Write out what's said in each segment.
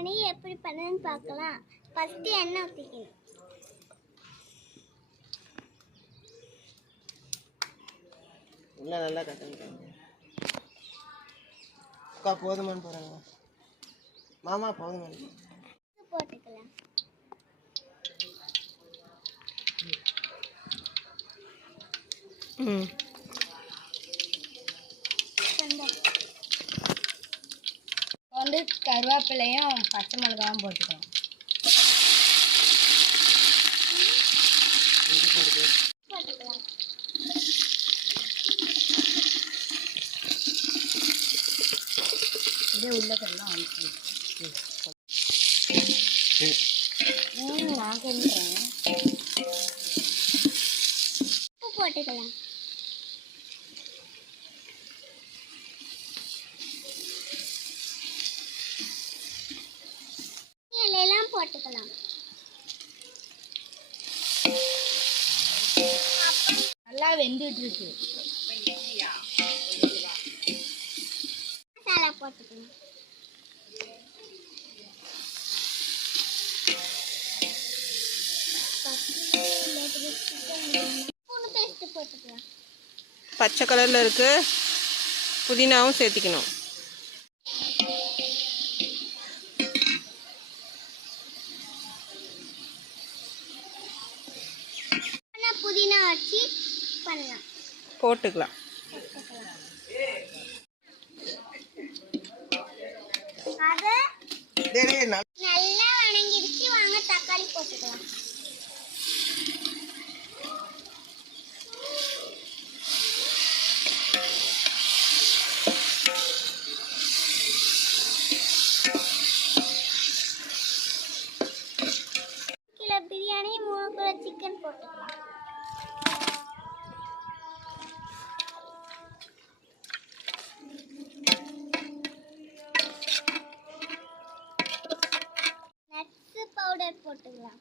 பிரியாணி எப்படி பண்ணுன்னு பார்க்கலாம். ஃபஸ்ட்டு எண்ணெய் ஊற்றிக்கணும் உள்ள நல்லா கட்டிட்டாங்க அக்கா போதுமான்னு போகிறாங்க மாமா போதுமான்னு போட்டுக்கலாம். ம். கருவேப்பிலையும் பச்சை மிளகாவும் போட்டுக்கலாம். இதே உள்ளக்கெல்லாம் அனுப்பி ம். ம் நான் கொண்டுறேன் உப்பு போட்டுக்கலாம். போட்டுக்கலாம். நல்லா வெந்துட்டு இருக்கு. மசாலா போட்டுக்கலாம். பச்சை கலரில் இருக்கு. புதினாவும் சேர்த்திக்கணும். போட்டுக்கலாம். அதை நல்லா வணங்கிடுச்சு. வாங்க தக்காளி போட்டுக்கலாம். கிலோ பிரியாணி மூணு கிலோ சிக்கன் போட்டுக்கலாம் பவுடர் போட்டுக்கலாம்.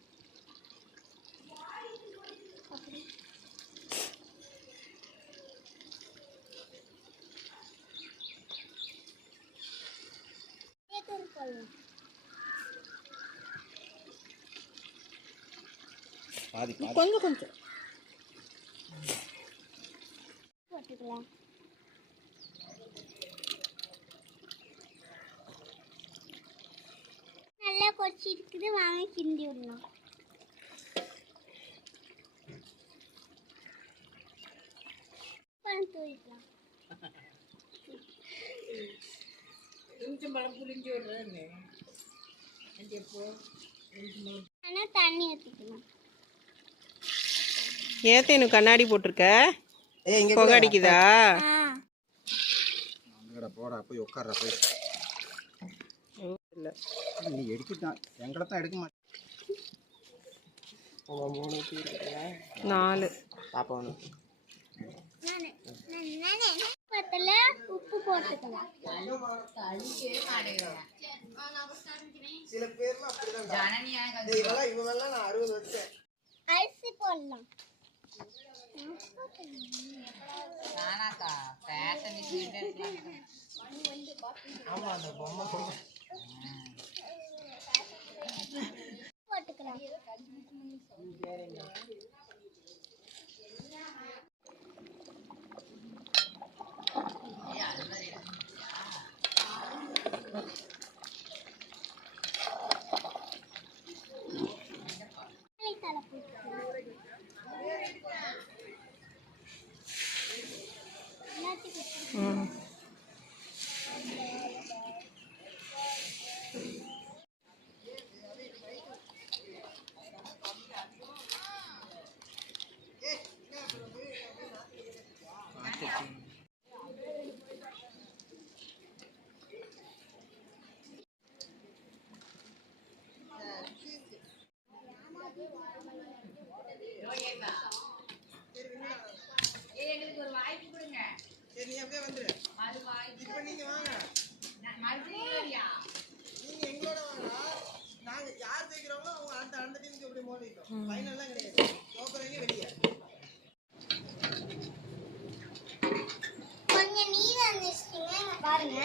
கொஞ்சம் கொஞ்சம். போட்டுக்கலாம். இருக்குது வாங்க கிண்டி விடணும் ஆனால் தண்ணி ஊற்றிக்கலாம் ஏத்த எனக்கு கண்ணாடி போட்டிருக்க புகை அடிக்குதா போடா போய் உட்கார்றா போய் இல்லை நீ எடுத்துட்டான். எங்கட தான் எடுக்க மாட்டேன். மூணு நாலு. பாப்பா ஒன்று நானு நானே பத்தில் உப்பு போட்டுக்கலாம் சில பேர்லாம் அப்படிதான் இதெல்லாம் இவங்கெல்லாம் நான் அறுபது வச்சேன் அரிசி போடலாம் ஆமா அந்த பொம்மை போட்டுக்கலாம். சரி நீ அப்படியே வந்துரு இப்போ நீங்க வாங்க நீங்க எங்களோட வாங்க நாங்க யார் ஜெயிக்கிறோமோ அவங்க அந்த அந்த டீமுக்கு எப்படி மோதிட்டோம் ஃபைனல்லாம் கிடையாது தோக்குறவங்க வெளியே கொஞ்சம் நீர் இருந்துச்சுங்க பாருங்க.